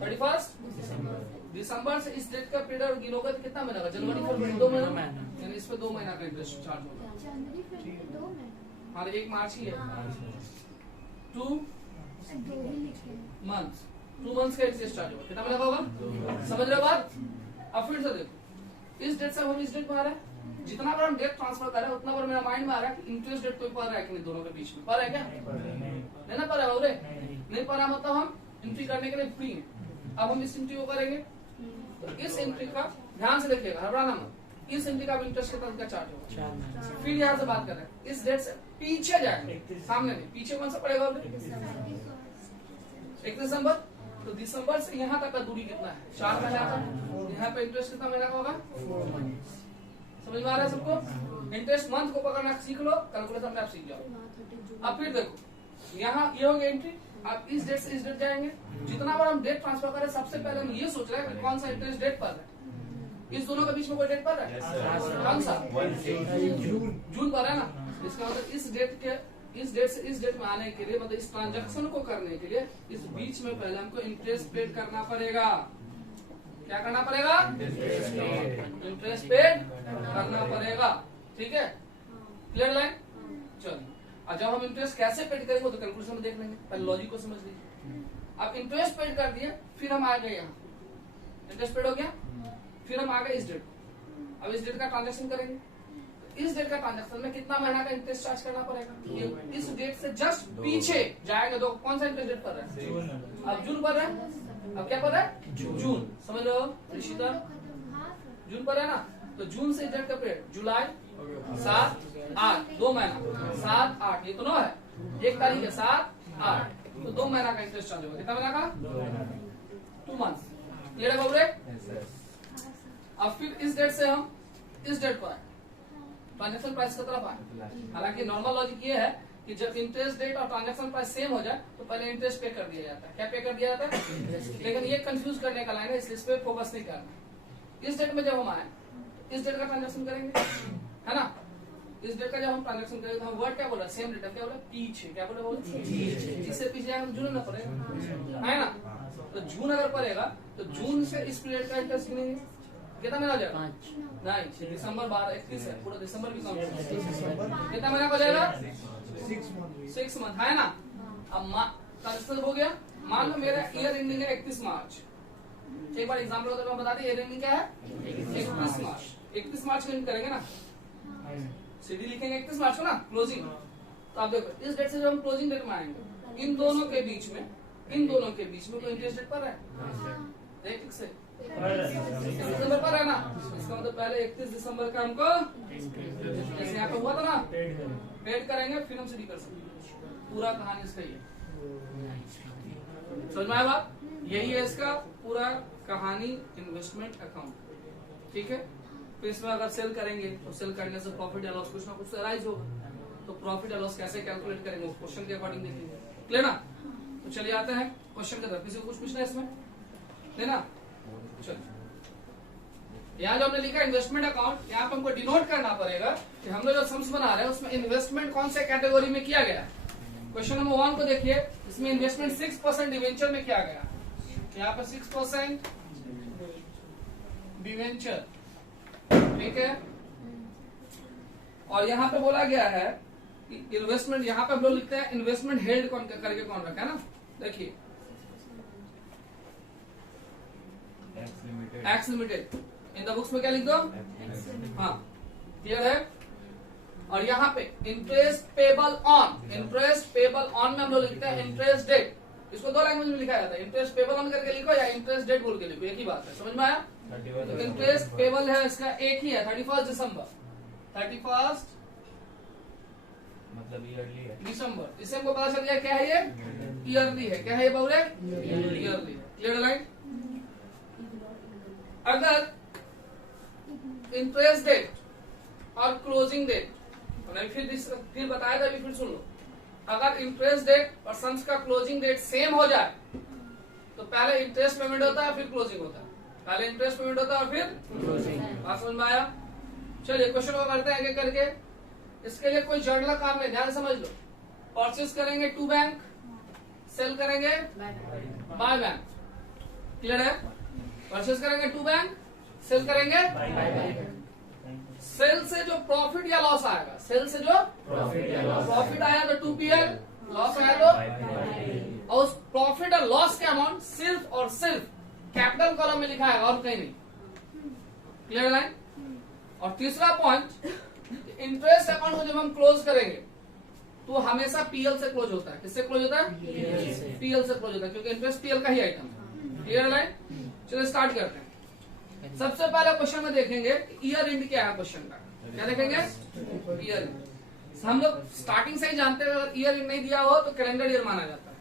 31 दिसंबर से इस डेट का पीरियड गिनोगे तो कितना महीना? जनवरी, फरवरी, 2 महीना, यानी इस पे 2 महीना का इंटरेस्ट चार्ज होगा। हाँ, 1 मार्च ही है। 2 मंथ्स का इंटरेस्ट चार्ज होगा। कितना महीना होगा? समझ रहे हो बात? अब फिर से देखो, इस डेट से हम इस डेट में आ रहा है, जितना बार हम डेट ट्रांसफर कर रहे हैं उतना बार मेरा माइंड में आ रहा है कि इंटरेस्ट डेट कोई पड़ रहा है कि नहीं, दोनों के बीच में पड़ रहा है क्या? नहीं ना पड़ रहा है, नहीं पड़ रहा, मतलब हम एंट्री करने के लिए फ्री है। अब हम इस एंट्री को करेंगे तो इस एंट्री का ध्यान से देखिएगा, घबराना मत। इस एंट्री का इंटरेस्ट कितना का चार्ज होगा। फिर यहाँ से बात कर रहे हैं, इस डेट से पीछे जाएंगे, सामने नहीं, पीछे कौन सा पड़ेगा? 1 दिसंबर। तो दिसंबर से यहाँ तक का दूरी कितना है? 4 महीना का। यहाँ पे इंटरेस्ट कितना महीना का होगा? 4 मंथ। समझ में आ रहा है सबको? इंटरेस्ट मंथ को पकड़ना सीख लो, कैलकुलेशन में आप सीख जाओ। अब फिर देखो, यहाँ ये हो गया एंट्री। अब इस डेट से इस डेट जाएंगे, जितना बार हम डेट ट्रांसफर करें सबसे पहले हम ये सोच रहे हैं कि कौन सा इंटरेस्ट डेट पर है। इस दोनों के बीच में कोई डेट पर है? कौन सा? जून पर है ना। इसका मतलब इस डेट से इस डेट में आने के लिए, मतलब इस ट्रांजैक्शन को करने के लिए इस बीच में पहले हमको इंटरेस्ट पेड करना पड़ेगा। क्या करना पड़ेगा? इंटरेस्ट पेड करना पड़ेगा, ठीक है। Clear line? चलो, और जब हम इंटरेस्ट कैसे पेड करेंगे तो कैलकुलेशन में देख लेंगे, पहले लॉजिक को समझ लीजिए। अब इंटरेस्ट पेड कर दिए, फिर हम आ गए यहाँ, इंटरेस्ट पेड हो गया, फिर हम आ गए इस डेट। अब इस डेट का ट्रांजैक्शन करेंगे, इस डेट का ट्रांजैक्शन में कितना महीना का इंटरेस्ट चार्ज करना पड़ेगा? इस डेट से जस्ट पीछे जाएंगे तो कौन सा इंटरेस्ट डेट पर है? अब जून पर है। अब क्या पर है? जून। समझ लो ऋषिता, जून पर है ना। तो जून से डेट का पीरियड जुलाई, 7, 8, 2 महीना, 7, 8, ये तो 9 है, 1 तारीख है, 7, 8, तो 2 महीना का इंटरेस्ट चार्ज होगा। कितना महीना का? 2 मंथ्स। क्लियर है बाबू? अब फिर इस डेट से हम इस डेट पर आए, ट्रांजैक्शन प्राइस की तरफ आए। हालांकि नॉर्मल लॉजिक ये है कि जब इंटरेस्ट डेट और ट्रांजैक्शन प्राइस सेम हो जाए तो पहले इंटरेस्ट पे कर दिया जाता है। क्या पे कर दिया जाता है? लेकिन ये कंफ्यूज करने का लाइन है, इसलिए इस पे फोकस नहीं करना। इस डेट में जब हम आए, इस डेट का ट्रांजैक्शन करेंगे, है ना। इस डेट का जब हम ट्रांजैक्शन करेंगे तो हम वर्ड क्या बोला? Same date. क्या बोला? पीछे। क्या बोले? जिससे पीछे हम जून ना पड़ेगा, है ना। तो जून अगर पड़ेगा तो जून से इस पीरियड का इंटरेस्ट गिनेंगे, कितना महीना हो जाएगा? नहीं, दिसंबर 12-31 है, पूरा दिसंबर भी काउंट होगा। कितना महीना हो जाएगा? 6 मंथ, है ना। अब ट्रांजैक्शन हो गया, मान लो मेरा ईयर एंडिंग है 31 मार्च। एक बार एग्जाम्पल होता है बता दें, ईयर एंडिंग क्या है? 31 मार्च। 31 मार्च को करेंगे ना, सीडी लिखेंगे 31 मार्च को ना, क्लोजिंग। तो आप देखो इस डेट से जब हम क्लोजिंग डेट में आएंगे, इन दोनों के बीच में इन दोनों के बीच में कोई इंटरेस्ट रेट पर है, ठीक से 31 दिसंबर पर है ना, इसका मतलब पहले 31 दिसंबर का हमको जैसे यहाँ पे हुआ था ना पेड करेंगे, फिर हम सीधी कर सकते। पूरा कहानी इसका ही है, समझ में आया बात? यही है इसका पूरा कहानी इन्वेस्टमेंट अकाउंट, ठीक है। फिर इसमें अगर सेल करेंगे तो सेल करने से प्रॉफिट या लॉस कुछ ना कुछ अराइज होगा, तो प्रॉफिट या लॉस कैसे कैलकुलेट करेंगे वो क्वेश्चन के अकॉर्डिंग देखेंगे, क्लियर ना। तो चलिए आते हैं क्वेश्चन की तरफ। किसी को कुछ पूछना है इसमें, लेना चलिए। यहाँ जो हमने लिखा इन्वेस्टमेंट अकाउंट, यहाँ पे हमको डिनोट करना पड़ेगा कि हम लोग जो सम्स बना रहे हैं उसमें इन्वेस्टमेंट कौन से कैटेगरी में किया गया। क्वेश्चन नंबर 1 को देखिए, इसमें इन्वेस्टमेंट 6% डिवेंचर में किया गया, यहाँ पे 6% डिवेंचर, ठीक है। और यहाँ पे बोला गया है कि इन्वेस्टमेंट, यहाँ पे हम लोग लिखते हैं इन्वेस्टमेंट हेल्ड कौन करके कौन रखा है ना, देखिए x limited, in the books में क्या लिख दो, हाँ क्लियर है। और यहाँ पे interest payable on, interest payable on में हम लोग लिखते हैं इंटरेस्ट डेट, इसको 2 लैंग्वेज में लिखा जाता है, इंटरेस्ट पेबल ऑन करके लिखो या इंटरेस्ट डेट बोल के लिखो, एक ही बात है, समझ में आया। तो इंटरेस्ट पेबल है इसका एक ही है 31 दिसंबर, 31 मतलब ईयरली है दिसंबर, इससे हमको पता चल गया क्या है ये ईयरली है, क्या है ये बोल रहे ईयरली है, क्लियर लाइन। अगर इंटरेस्ट डेट और क्लोजिंग डेट, फिर बताया था, अभी फिर सुन लो, अगर इंटरेस्ट डेट और सम्स का क्लोजिंग डेट सेम हो जाए तो पहले इंटरेस्ट पेमेंट होता है फिर क्लोजिंग होता है, पहले इंटरेस्ट पेमेंट होता है और फिर क्लोजिंग, बात समझ में आया। चलिए क्वेश्चन को करते हैं एक एक करके। इसके लिए कोई जर्नल काम नहीं, ध्यान समझ लो। परचेज करेंगे टू बैंक, सेल करेंगे बाय बैंक, क्लियर है। परचेज करेंगे टू बैंक, सेल करेंगे सेल से जो प्रॉफिट या लॉस आएगा, सेल से जो प्रॉफिट आया तो 2PL, लॉस आया तो, और उस प्रॉफिट और लॉस के अमाउंट सिर्फ और सिर्फ कैपिटल कॉलम में लिखा है और कहीं नहीं, क्लियर लाइन। और तीसरा पॉइंट, इंटरेस्ट अकाउंट को जब हम क्लोज करेंगे तो हमेशा PL से क्लोज होता है, किससे क्लोज होता है, PL से क्लोज होता है, क्योंकि इंटरेस्ट PL का ही आइटम है, क्लियर लाइन। चलिए स्टार्ट करते हैं। सबसे पहले क्वेश्चन में देखेंगे ईयर एंड क्या है, क्वेश्चन का क्या देखेंगे, ईयर एंड। हम लोग स्टार्टिंग से ही जानते हैं अगर ईयर एंड नहीं दिया हो तो कैलेंडर ईयर माना जाता है,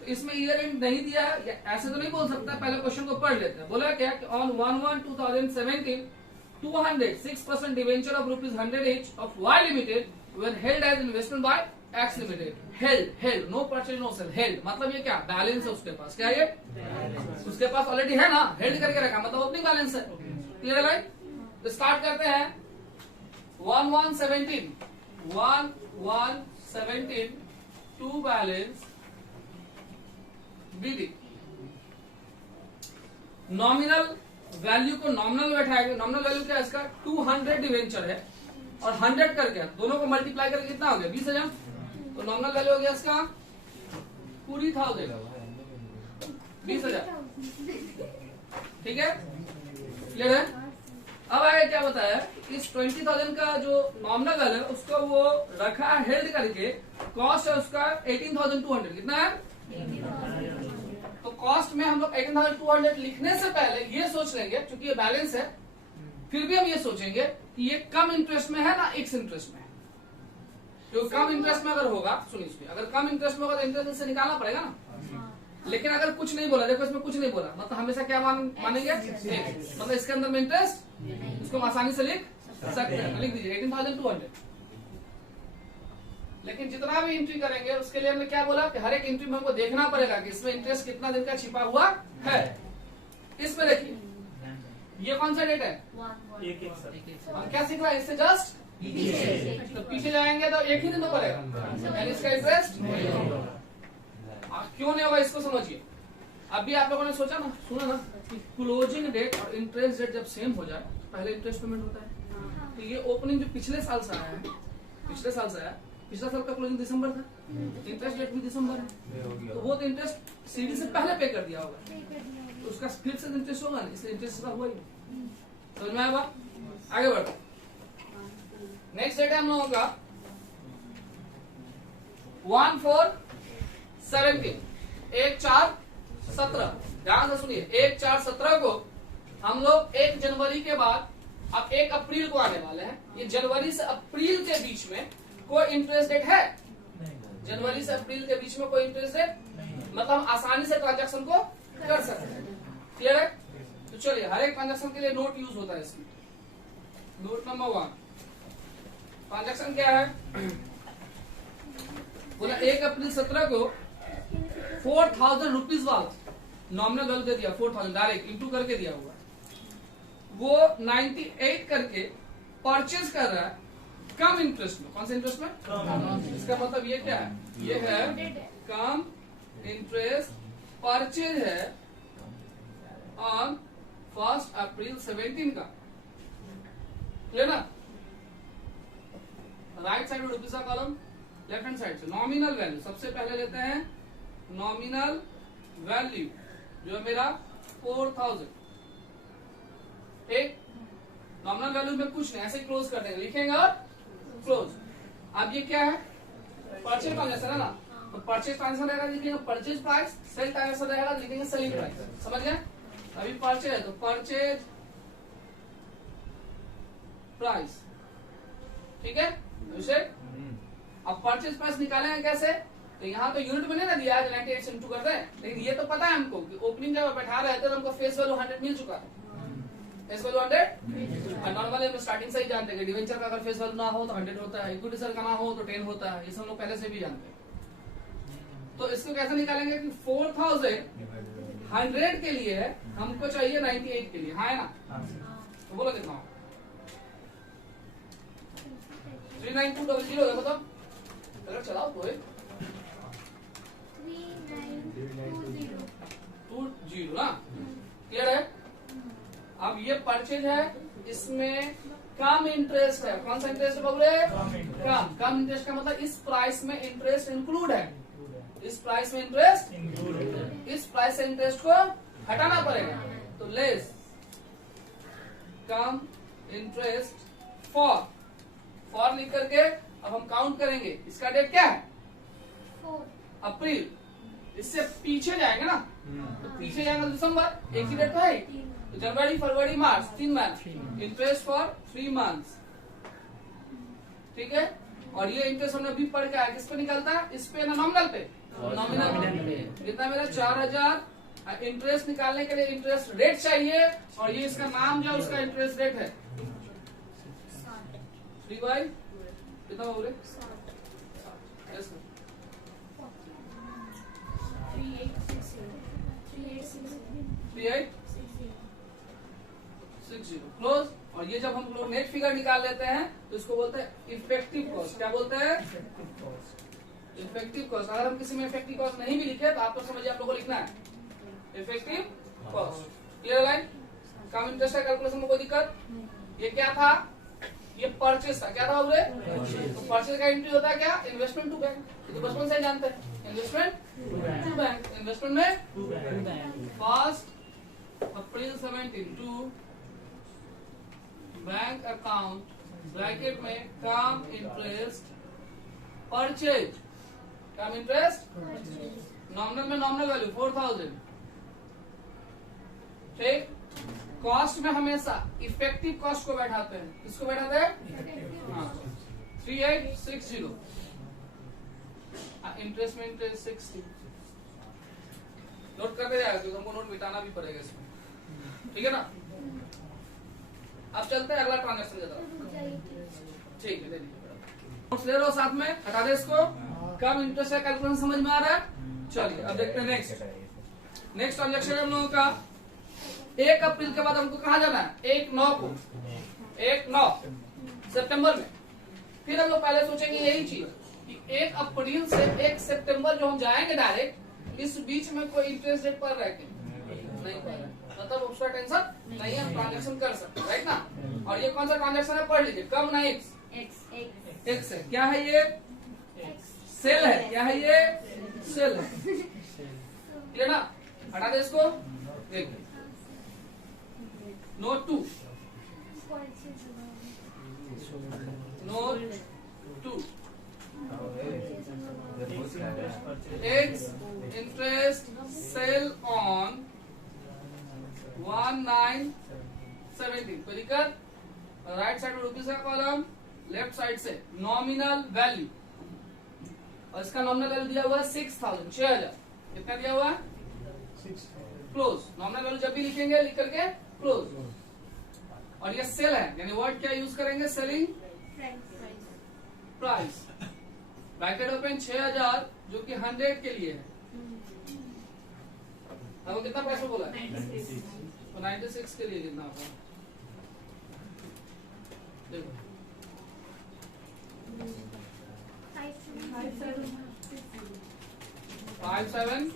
तो इसमें ईयर एंड नहीं दिया है, ऐसे तो नहीं बोल सकता, पहले क्वेश्चन को पढ़ लेते हैं। बोला क्या कि on 1/1/2017 206% debenture of ₹100 each of Y Limited were held as investment by X Limited, held no purchase no sell, held मतलब ये क्या बैलेंस है उसके पास, क्या ये उसके पास ऑलरेडी है ना, हेल्ड करके रखा मतलब ओपनिंग बैलेंस है, क्लियर है भाई। तो स्टार्ट करते हैं 1/1/17 to balance BD, nominal value को नॉमिनल में बैठाएंगे, नॉमिनल वैल्यू क्या है इसका 200 डिवेंचर है और 100 करके दोनों को मल्टीप्लाई करके कितना हो गया 20,000, तो नॉमिनल वैल्यू हो गया इसका 20,000, 20,000, ठीक है, क्लियर है। अब आगे क्या बताया, इस 20,000 का जो नॉमिनल वैल्यू है उसको वो रखा हेल्ड करके, कॉस्ट है उसका 18,200, कितना है, तो कॉस्ट में हम लोग 18,200 लिखने से पहले ये सोच लेंगे, क्योंकि ये बैलेंस है, फिर भी हम ये सोचेंगे कि ये कम इंटरेस्ट में है ना एक्स इंटरेस्ट में है, क्योंकि कम इंटरेस्ट में अगर होगा, सुनिए अगर कम इंटरेस्ट में होगा तो इंटरेस्ट से निकालना पड़ेगा ना, लेकिन अगर कुछ नहीं बोला, देखो इसमें कुछ नहीं बोला मतलब हमेशा क्या मानेंगे, मतलब इसके अंदर में इंटरेस्ट, इसको हम आसानी से लिख सकते हैं, लिख दीजिए 18,200। लेकिन जितना भी एंट्री करेंगे उसके लिए हमने क्या बोला कि हर एक एंट्री में हमको देखना पड़ेगा कि इसमें इंटरेस्ट कितना दिन का छिपा हुआ है। इसमें देखिए ये कौन सा डेट है, हम क्या सीख रहा है इससे जस्ट तो पीछे जाएंगे तो एक ही दिन तो पड़ेगा, यानी इसका इंटरेस्ट क्यों नहीं होगा इसको समझिए। अभी आप लोगों ने सोचा ना, सुना ना कि क्लोजिंग डेट और इंटरेस्ट डेट जब सेम हो जाए तो पहले इंटरेस्ट पेमेंट होता है, तो ये ओपनिंग जो पिछले साल से आया है, पिछले साल से आया, पिछला साल का क्लोजिंग दिसंबर था, इंटरेस्ट डेट भी दिसंबर है, तो वो तो इंटरेस्ट सीडी से पहले पे कर दिया होगा, तो उसका फिर से इंटरेस्ट होगा ना, इसलिए इंटरेस्ट हुआ ही, समझ में आया बात। आगे बढ़ो, नेक्स्ट डेट है हम लोगों का 1/4/17, 1/4/17, ध्यान से सुनिए, 1/4/17 को हम लोग 1 जनवरी के बाद अब 1 अप्रैल को आने वाले हैं। ये जनवरी से अप्रैल के बीच में कोई इंटरेस्ट रेट है? जनवरी से अप्रैल के बीच में कोई इंटरेस्ट रेट, मतलब हम आसानी से ट्रांजैक्शन को कर सकते हैं। क्लियर है? तो चलिए, हर एक ट्रांजैक्शन के लिए नोट यूज होता है इसमें। नोट नंबर 1, ट्रांजैक्शन क्या है? बोला 1 अप्रैल 17 को 4000 रुपीज वाला नॉमिनल वैल्यू दे दिया, 4000 डायरेक्ट इंटू करके दिया हुआ, वो 98 करके परचेज कर रहा है कम इंटरेस्ट में। कौन सा इंटरेस्ट में? इसका मतलब ये क्या है? ये है कम इंटरेस्ट परचेज है ऑन 1 अप्रैल 17 का। क्लियर ना? राइट साइड में रुपीज का कॉलम, लेफ्ट हैंड साइड से नॉमिनल वैल्यू सबसे पहले लेते हैं। नॉमिनल वैल्यू जो है मेरा 4000, ठीक। नॉमिनल वैल्यू में कुछ नहीं, ऐसे क्लोज कर देंगे, लिखेंगे और क्लोज। अब ये क्या है? परचेज ट्रांजैक्शन है ना, तो परचेज ट्रांजैक्शन रहेगा, लिखेंगे परचेज प्राइस। सेल ट्रांजैक्शन रहेगा, लिखेंगे सेलिंग प्राइस। समझ गए? अभी परचेज है तो परचेज प्राइस, ठीक है। अब परचेज प्राइस निकालेंगे कैसे? तो यहाँ तो यूनिट में नहीं ना दिया है 98 से इंटू कर दे, लेकिन ये तो पता है हमको कि ओपनिंग जब बैठा रहे थे तो हमको फेस वैल्यू 100 मिल चुका है। फेस वैल्यू 100, नॉर्मली हम स्टार्टिंग से ही जानते हैं कि डिवेंचर का अगर फेस वैल्यू ना हो तो 100 होता है, इक्विटी शेयर का ना हो तो 10 होता है, ये सब लोग पहले से भी जानते हैं। तो इसको कैसे निकालेंगे कि 4000 100 के लिए है, हमको चाहिए 98 के लिए, हाँ है ना? तो बोलो कितना? 39200 है, मतलब अगर चलाओ तो 3920 ना। क्लियर है? अब ये परचेज है, इसमें कम इंटरेस्ट है। कौन सा इंटरेस्ट है बाबूरे? कम इंटरेस्ट का मतलब इस प्राइस में इंटरेस्ट इंक्लूड है। इस प्राइस में इंटरेस्ट, इस प्राइस से इंटरेस्ट को हटाना पड़ेगा, तो लेस कम इंटरेस्ट फॉर लिख करके अब हम काउंट करेंगे। इसका डेट क्या है? अप्रैल। इससे पीछे जाएंगे ना, तो पीछे जाएंगे दिसंबर, एक ही डेट तो है। तो जनवरी, फरवरी, मार्च, 3 मंथ, इंटरेस्ट फॉर 3 मंथ्स, ठीक है। और ये इंटरेस्ट हमने अभी पढ़ के आया, किस पे निकलता है? इस पे ना नॉमिनल पे, नॉमिनल पे कितना मेरा 4000। इंटरेस्ट निकालने के लिए इंटरेस्ट रेट चाहिए, और ये इसका नाम जो है उसका इंटरेस्ट रेट है 3/, कितना बोले? 3860 क्लोज। और ये जब हम लोग नेट फिगर निकाल लेते हैं तो इसको बोलते हैं इफेक्टिव कॉस्ट। क्या बोलते हैं? Effective cost. अगर हम किसी में इफेक्टिव कॉस्ट नहीं भी लिखे तो आप तो समझिए आप लोगों को लिखना है इफेक्टिव कॉस्ट। Clear line? कम इंटरेस्ट का कैलकुलेशन में कोई दिक्कत? ये क्या था? ये परचेज था। क्या था बोले? तो परचेज का एंट्री होता है क्या? Investment to bank. ये तो बचपन से ही जानते हैं, इन्वेस्टमेंट टू बैंक। इन्वेस्टमेंट में 1 अप्रैल 17 टू बैंक अकाउंट ब्रैकेट में कम इंटरेस्ट परचेज, कम इंटरेस्ट नॉमिनल में नॉमिनल वैल्यू 4000, ठीक। कॉस्ट में हमेशा इफेक्टिव कॉस्ट को बैठाते हैं। किसको बैठाते हैं? हाँ, 3860। इंटरेस्ट में इंटरेस्ट 60। नोट करते जाएगा क्योंकि हमको नोट मिटाना भी पड़ेगा इसमें, ठीक है ना। अब चलते हैं अगला ट्रांजैक्शन की तरफ, ठीक है। नोट्स ले लो साथ में, हटा दे इसको। कम इंटरेस्ट का कैलकुलेशन समझ में आ रहा है? चलिए अब देखते हैं नेक्स्ट ट्रांजैक्शन हम लोगों का 1 अप्रैल के बाद हमको कहाँ जाना है? 1/9 सितंबर में। फिर हम लोग पहले सोचेंगे यही चीज कि 1 अप्रैल से 1 सितंबर जो हम जाएंगे डायरेक्ट, इस बीच में कोई इंटरेस्ट रेट पड़ रहा है कि नहीं पड़ रहा है, मतलब उसका टेंशन नहीं है, हम ट्रांजेक्शन कर सकते हैं, राइट ना। और ये कौन सा ट्रांजेक्शन है? पढ़ लीजिए। कम ना एक्स है। क्या है ये? सेल है। क्या है ये? सेल है। क्लियर ना? हटा दे इसको। देखिए नोट 2, एक्स इंटरेस्ट 7917 कोई दिक्कत? राइट साइड में रुपीज का कॉलम, लेफ्ट साइड से नॉमिनल वैल्यू, और इसका नॉमिनल वैल्यू दिया हुआ है 6000 6000। कितना दिया हुआ है? क्लोज। नॉमिनल वैल्यू जब भी लिखेंगे लिख करके क्लोज। और ये सेल है, यानी वर्ड क्या यूज करेंगे? Selling price. ब्रैकेट ओपन 6000 जो कि 100 के लिए है। अब कितना पैसा बोला है? 96 के लिए कितना होगा? देखो 57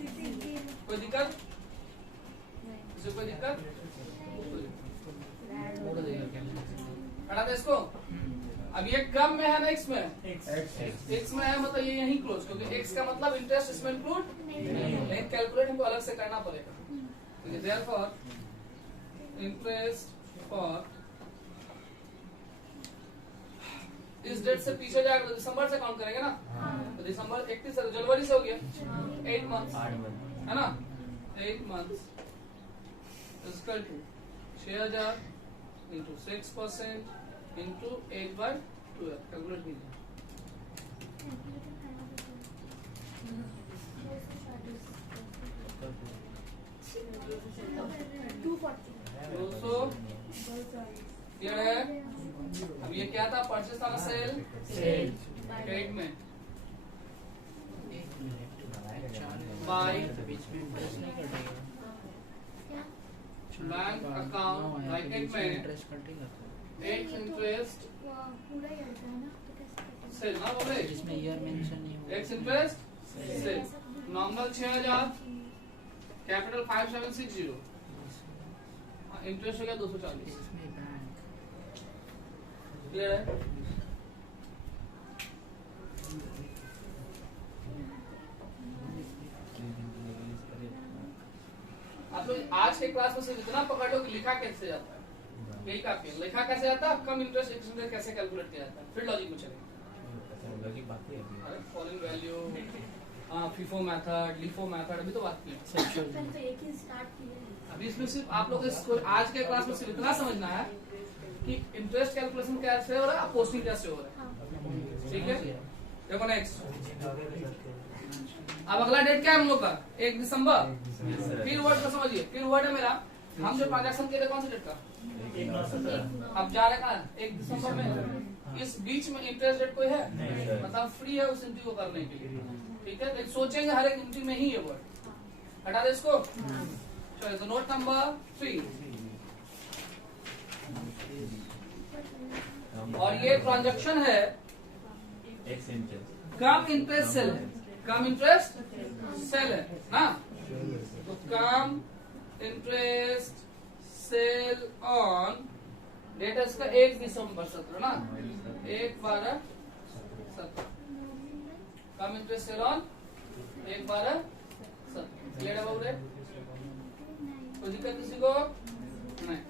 कोई दिक्कत? इसे कोई दिक्कत? हटा दे इसको। अब ये कम में है ना एक्स में? एक्स में है, मतलब ये यही क्लोज, क्योंकि एक्स का मतलब इंटरेस्ट इसमें इंक्लूड नहीं, कैलकुलेट हमको अलग से करना पड़ेगा। देयरफॉर इंटरेस्ट फॉर इस डेट से पीछे जाएगा तो दिसंबर से काउंट करेंगे ना? तो दिसंबर 31 जनवरी से हो गया 8 मंथ्स है ना? 8 months equal to 6000 into 6% into 8/12 calculate कीजिए। 200 क्लियर है? अब ये क्या था? परचेस था सेल क्रेडिट में बाय बैंक अकाउंट ब्रैकेट में एक्स इंटरेस्ट सेल ना बोले, जिसमें ईयर मेंशन नहीं होगा। Ex interest sale nominal 6000 capital 5760 interest हो गया 240। क्लियर है? आप लोग आज के क्लास में सिर्फ इतना पकड़ लो कि लिखा कैसे जाता है, यही काफी है। लिखा कैसे जाता है, कम इंटरेस्ट एक्सपेंस कैसे कैलकुलेट किया जाता है, फिर लॉजिक में चलेंगे। लॉजिक बाकी है अरे following value, FIFO method, LIFO method, अभी तो बात की है। अभी इसमें सिर्फ आप लोग इसको आज के क्लास में सिर्फ इतना समझना है कि इंटरेस्ट कैलकुलेशन कैसे हो रहा है, पोस्टिंग कैसे हो रहा है। ठीक है, देखो नेक्स्ट। अब अगला डेट क्या है हम लोग का? 1 दिसंबर। फिर वर्ड का समझिए, फिर वर्ड है मेरा, हम जो ट्रांजैक्शन किए थे कौन सी डेट का? अब जा रहे कहा 1 दिसंबर में। इस बीच में इंटरेस्ट रेट कोई है? मतलब फ्री है उस एंट्री को करने के लिए। ठीक है, तो सोचेंगे हर एक एंट्री में ही ये वर्ड। हटा दे इसको। चलो तो नोट नंबर 3। और ये ट्रांजैक्शन है कम इंटरेस्ट सेल है, कम इंटरेस्ट सेल है ना? तो cum interest sale on date है इसका 1 दिसंबर 17 ना? 1/12/17 कम इंटरेस्ट सेल ऑन 1/12/17। क्लियर है बाबू? कोई दिक्कत किसी को नहीं?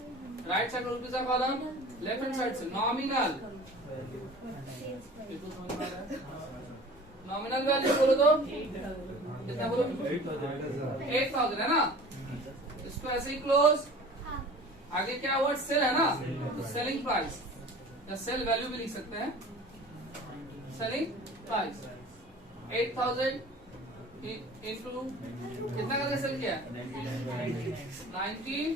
राइट साइड में रुपीज का कॉलम, लेफ्ट हैंड साइड से नॉमिनल। नॉमिनल वैल्यू बोलो तो कितना बोलो? 8000 है ना? इसको ऐसे ही क्लोज। आगे क्या वर्ड? सेल है ना? तो सेलिंग प्राइस या सेल वैल्यू भी लिख सकते हैं। सेलिंग प्राइस 8000 इंटू कितना करके सेल किया? 7920।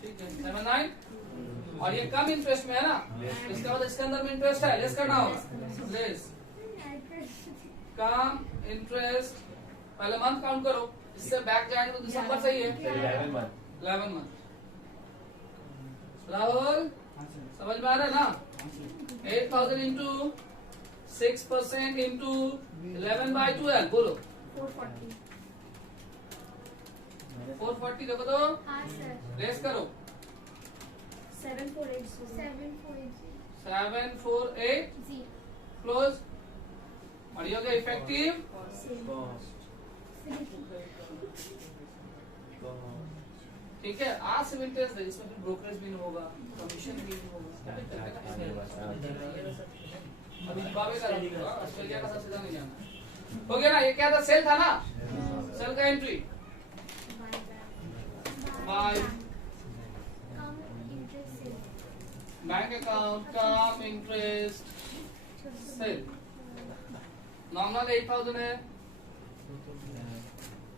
ठीक है 79। और ये कम इंटरेस्ट में है ना? इसके बाद इसके अंदर में इंटरेस्ट है, लेस करना होगा। लेस कम इंटरेस्ट, पहले मंथ काउंट करो, इससे बैक जाएंगे तो दिसंबर सही है। 11 मंथ। राहुल समझ में आ रहा है ना? 8000 इंटू 6% इंटू 11/12 बोलो 440। देखो तो लेस करो 748 क्लोज। और ये हो गया इफेक्टिव ठीक है। आज से इंटरेस्ट है, इसमें फिर ब्रोकरेज भी नहीं होगा, कमीशन भी नहीं होगा। अभी बाबे का ऑस्ट्रेलिया का सबसे ज्यादा नहीं जाना। हो गया ना, ये क्या था, सेल था ना, सेल का entry by bank account cum interest sale, nominal 8000 है,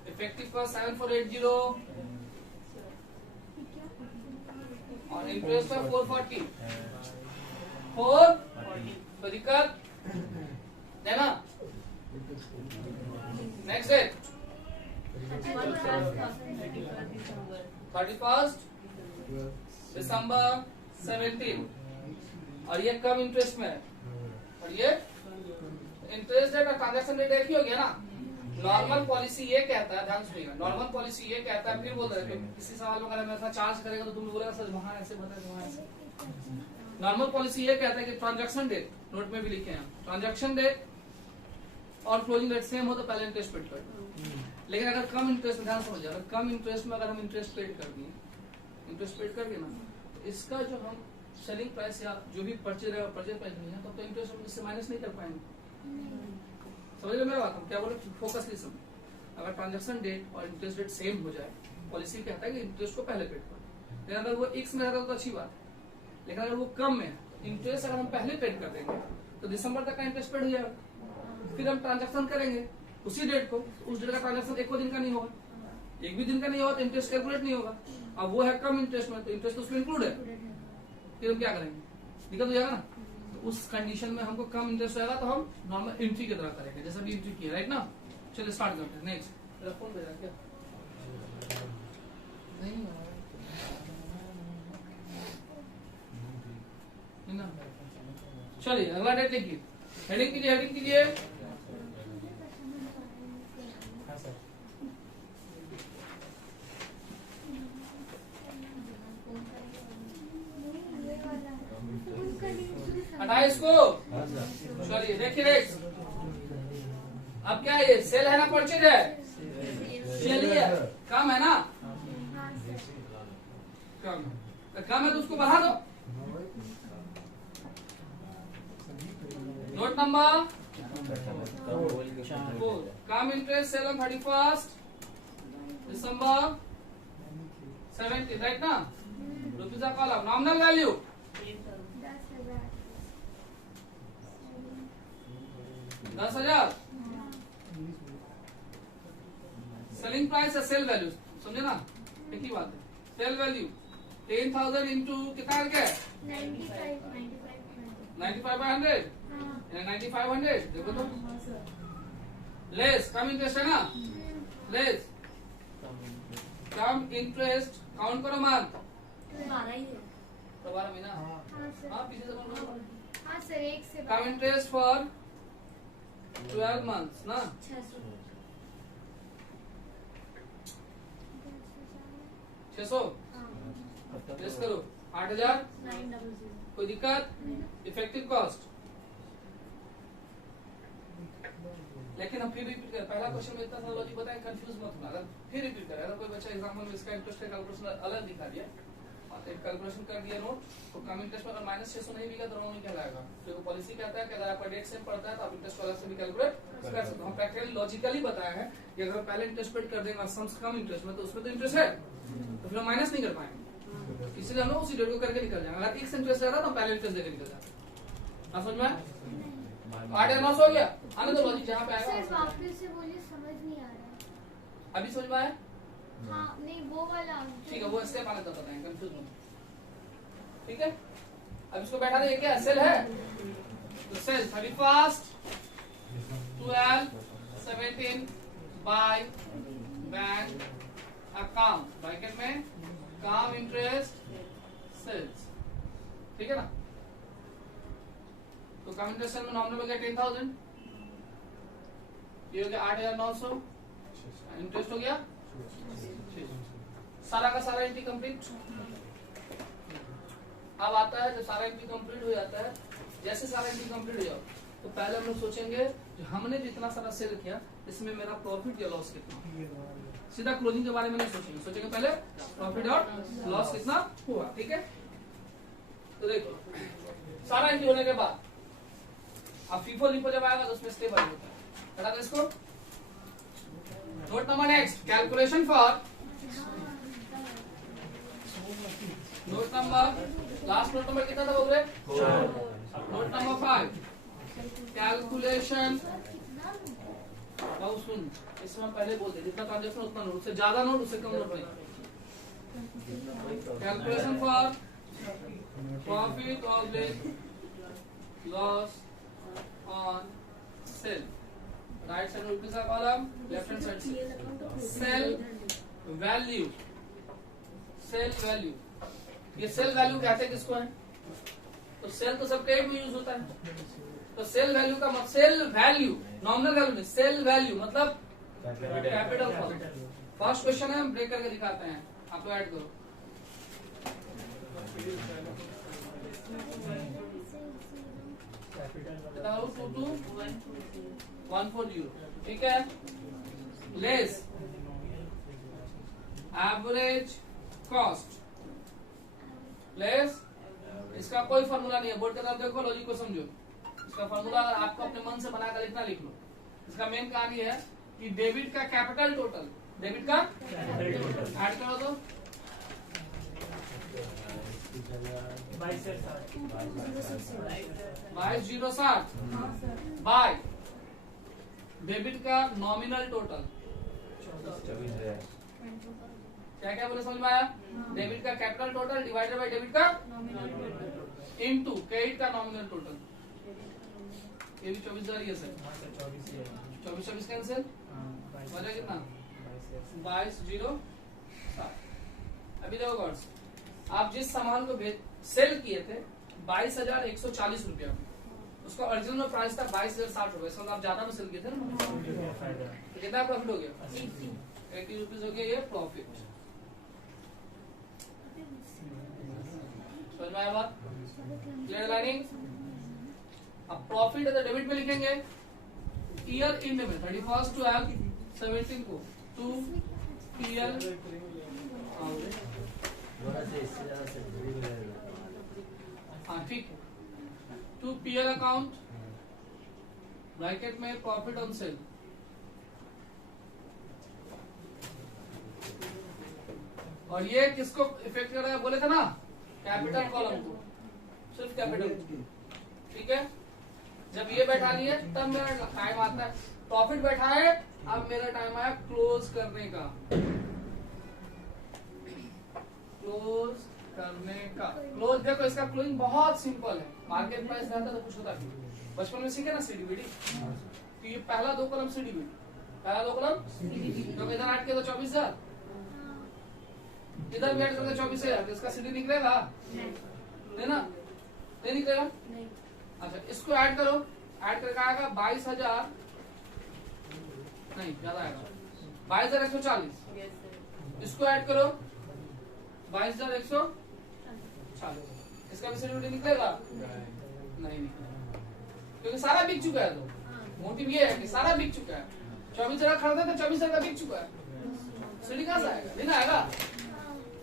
इफेक्टिव कॉस्ट 7480 और इंटरेस्ट है 440 तो दिक्कत है ना। नेक्स्ट डेट 31 दिसंबर 17 और ये कम इंटरेस्ट में है और ये इंटरेस्ट रेट और ट्रांजेक्शन रेट एक ही हो गया ना। नॉर्मल पॉलिसी ये कहता है, ध्यान सुनिएगा, नॉर्मल पॉलिसी ये कहता है, फिर बोल रहे हैं किसी सवाल में अगर मैं चार्ज करेगा तो तुम बोलेगा सर वहां ऐसे बताए वहां ऐसे। नॉर्मल पॉलिसी ये कहता है कि ट्रांजैक्शन डेट, नोट में भी लिखे हैं, ट्रांजैक्शन डेट और क्लोजिंग डेट सेम हो तो पहले इंटरेस्ट पेड कर दो। लेकिन अगर कम इंटरेस्ट में, ध्यान समझिए, अगर कम इंटरेस्ट में अगर हम इंटरेस्ट पेड कर दिए, इंटरेस्ट पेड कर दिए ना, तो इसका जो हम सेलिंग प्राइस या जो भी परचेज प्राइस नहीं है तो इंटरेस्ट हम इससे माइनस नहीं कर पाएंगे। समझ लो मेरा बात, हम क्या बोले, फोकस नहीं समझ। अगर ट्रांजैक्शन डेट और इंटरेस्ट रेट सेम हो जाए, पॉलिसी कहता है कि इंटरेस्ट को पहले पेड करो। लेकिन अगर वो एक्स में रहता तो अच्छी बात है, लेकिन अगर वो कम में है, इंटरेस्ट अगर हम पहले पेड कर देंगे तो दिसंबर तक का इंटरेस्ट पेड हो जाएगा। फिर हम ट्रांजैक्शन करेंगे उसी डेट को, उस डेट का ट्रांजैक्शन एक दिन का नहीं होगा, एक भी दिन का नहीं होगा तो इंटरेस्ट कैलकुलेट नहीं होगा। अब वो है कम इंटरेस्ट में तो इंटरेस्ट तो उसमें इंक्लूड है, फिर हम क्या करेंगे, दिक्कत हो जाएगा ना। तो उस कंडीशन में हमको कम इंटरेस्ट रहेगा तो हम नॉर्मल एंट्री की तरह करेंगे, जैसा भी एंट्री किया, राइट ना। चलिए स्टार्ट करते हैं। नेक्स्ट मेरा फोन भेजा क्या नहीं ना। चलिए अगला डेट लिखिए, हेडिंग कीजिए, हेडिंग कीजिए। हाँ सर। हटाए इसको। चलिए देखिए नेक्स्ट, अब क्या है, ये सेल है ना परचेज है, चलिए कम है ना, कम है तो उसको बढ़ा दो। Note number 4, cum interest sale on 31 दिसंबर 17, राइट ना। रुपीज का column, nominal value 10,000, selling price है सेल वैल्यू, समझे ना, एक ही बात है। सेल वैल्यू 10,000 इंटू कितना क्या है 95/100, 9500 देखो तो, लेस कम इंटरेस्ट है ना, लेस कम इंटरेस्ट, काउंट करो मंथ, 12 महीना, हाँ पीछे से बोलो, हाँ सर, एक से कम इंटरेस्ट फॉर 12 मंथ्स ना, 600 लेस करो 8,000, कोई दिक्कत, इफेक्टिव कॉस्ट। लेकिन हम फिर रिपीट करें, पहला क्वेश्चन में इतना सा लॉजिक बताएं, कंफ्यूज मत होना। अगर फिर रिपीट करें, अगर कोई बच्चा एग्जाम्पल में इसका इंटरेस्ट का कैलकुलेशन अलग दिखा दिया, कैलकुलेशन कर दिया नोट, तो कम इंटरेस्ट में अगर -600 नहीं मिला तो नहीं कहलाएगा, क्योंकि पॉलिसी कहता है कि अगर आपका डेट सेम पड़ता है तो आप इंटरेस्ट अलग से भी कैलकुलेट कर सकते हो। हम प्रैक्टिकली लॉजिकली बताया है कि अगर पहले इंटरेस्ट पेड कर देंगे सम्स कम इंटरेस्ट में तो उसमें तो इंटरेस्ट है, तो फिर हम माइनस नहीं कर पाएंगे, इसलिए हम लोग उसी डेट को करके निकल जाएंगे। अगर एक इंटरेस्ट रहता तो पहले इंटरेस्ट देकर निकल जाते। समझ में 8 या 9 हो गया, आने दो लॉजिक जहाँ पे सर आएगा। वापस से बोलिए, समझ नहीं आ रहा। अभी समझ में आया, हाँ नहीं वो वाला, ठीक है, वो स्टेप आने तक बताएंगे, कंफ्यूज मत, ठीक है। अब इसको बैठा दे, क्या सेल है तो sale 31 12 17 by bank account, bracket में कम इंटरेस्ट सेल्स, ठीक है ना। तो कम इंटरेस्ट सेल में नॉमिनल हो गया 10,000, ये हो गया 8,900, इंटरेस्ट हो गया सारा का सारा एंट्री कंप्लीट। अब आता है जब सारा एंट्री कंप्लीट हो जाता है, जैसे सारा एंट्री कंप्लीट हो जाओ तो पहले हम लोग सोचेंगे जो हमने जितना सारा सेल किया इसमें मेरा प्रॉफिट या लॉस कितना, सीधा क्लोजिंग के बारे में नहीं सोचेंगे, सोचेंगे पहले प्रॉफिट और लॉस कितना हुआ, ठीक है। तो देखो सारा एंट्री होने के बाद अब फीफो लिफो जब आएगा तो उसमें स्टेप अलग होता है, हटा दो इसको। Note number next, calculation for note number last note number कितना था बोल रहे? Note number 5 calculation. सुन, इसमें पहले बोलते जितना ट्रांजेक्शन उतना नोट, उससे ज्यादा नोट उससे कम नोट नहीं। कैलकुलेशन फॉर प्रॉफिट और loss on sale. Right side में किसका column, left hand side sale value. Sale value, ये सेल वैल्यू कहते हैं किसको है? तो सेल तो सब क्रेडिट में यूज होता है। तो सेल वैल्यू का मतलब सेल वैल्यू, नॉमिनल वैल्यू नहीं, सेल वैल्यू मतलब कैपिटल कॉस्ट। फर्स्ट क्वेश्चन है, हम ब्रेक करके दिखाते हैं, आप लोग ऐड करो। बताओ 22140, ठीक है। लेस एवरेज कॉस्ट, लेस, इसका कोई फॉर्मूला नहीं है, बोर्ड के तरफ देखो, लॉजिक को समझो। इसका फॉर्मूला आपको अपने मन से बनाकर लिखना, लिख लो। इसका मेन कहानी है कि डेबिट का कैपिटल टोटल, डेबिट का ऐड करो तो 22,060 बाय डेबिट का नॉमिनल टोटल। क्या क्या बोले, समझ में आया? डेबिट का capital total divided by debit का इनटू क्रेडिट का नॉमिनल टोटल। ये भी 24,000 ही है सर। 24 कैंसिल, बचा कितना? 22,060। अभी देखो गॉड्स, आप जिस सामान को सेल किए थे 22,140 रुपया में, उसका ओरिजिनल में प्राइस था 22,060 रुपए। इसका आप ज्यादा में सेल किए थे ना, तो कितना प्रॉफिट हो गया? 80 रुपीज हो गया ये प्रॉफिट। समझ में आया बात? Clear lining? अब प्रॉफिट है डेबिट में लिखेंगे, ईयर इंड में 31/12/17 को 2 PL, हाँ ठीक है, 2 PL अकाउंट ब्रैकेट में प्रॉफिट ऑन सेल। और ये किसको इफेक्ट कर रहा है बोले थे ना? कैपिटल कॉलम को, सिर्फ कैपिटल, ठीक है। जब ये बैठा लिए तब मेरा टाइम आता है, प्रॉफिट बैठा है, अब मेरा टाइम आया क्लोज करने का। क्लोज करने का, क्लोज देखो, इसका क्लोजिंग बहुत सिंपल है। मार्केट प्राइस रहता तो कुछ होता नहीं। बचपन में सीखे ना सीडीबीडी, तो ये पहला 2 कॉलम सीडीबीडी, पहला 2 कॉलम तो इधर ऐड किया तो 24,000, इधर भी ऐड करके 24,000, तो इसका सीडी निकलेगा नहीं ना? नहीं निकलेगा। अच्छा, इसको ऐड करो, ऐड करके आएगा 22,000, नहीं ज्यादा आएगा 22,140। इसको ऐड करो 22,140, इसका भी सीडी निकलेगा? नहीं निकलेगा, क्योंकि सारा बिक चुका है। तो मोटिव ये है कि सारा बिक चुका है। 24,000 खरीदा तो 24,000 का बिक चुका है, सीडी कहां से आएगा? नहीं आएगा।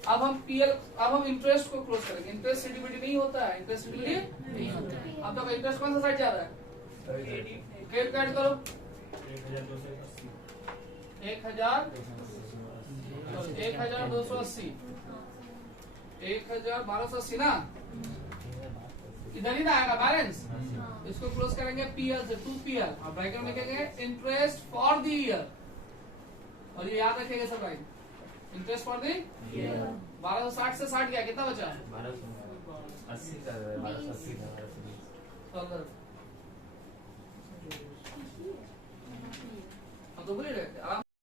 अब हम PL, अब हम इंटरेस्ट को क्लोज करेंगे। इंटरेस्ट सीडीबीडी नहीं होता है, इंटरेस्ट सीडीबीडी नहीं होता है। अब तो इंटरेस्ट कौन सा साइड जा रहा है? क्रेडिट कार्ड करो 1,280, 1,1280 ना, इधर ही ना आएगा बैलेंस। इसको क्लोज करेंगे PL से, 2 PL, और ब्रैकेट में लिखेंगे इंटरेस्ट फॉर द ईयर। और ये याद रखेंगे सब भाई, इंटरेस्ट फॉर दी 1260 से 60 गया, कितना बचा? 1280 का 1280 का